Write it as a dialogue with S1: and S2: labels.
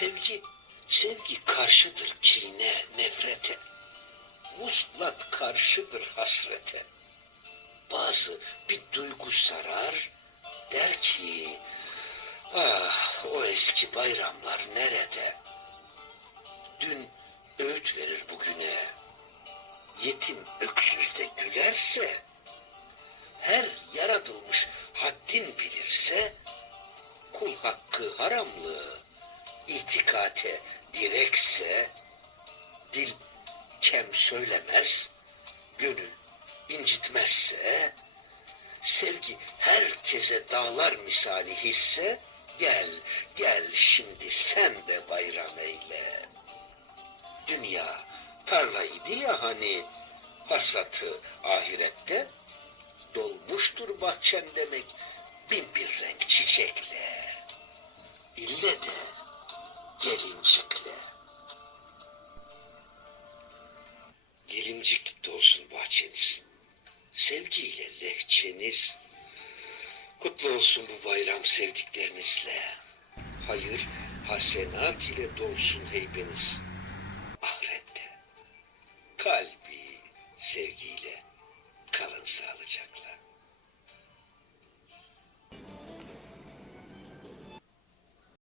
S1: Sevgi, sevgi karşıdır kine, nefrete. Vuslat karşıdır hasrete. Bazı bir duygu sarar, der ki, ah o eski bayramlar nerede? Dün öğüt verir bugüne, yetim öksüz de gülerse, her yaratılmış haddin bilirse, kul hakkı haramlığı itikate direkse, dil kem söylemez, gönül incitmezse, sevgi herkese dağlar misali hisse, gel, gel şimdi sen de bayram eyle. Dünya tarlaydı ya hani, hasatı ahirette, dolmuştur bahçem demek bin bir renk çiçekle. İlle dolsun bahçeniz. Sevgiyle lehçeniz. Kutlu olsun bu bayram sevdiklerinizle. Hayır, hasenat ile dolsun heybeniz. Ahirette. Kalbi sevgiyle kalın sağlıcakla.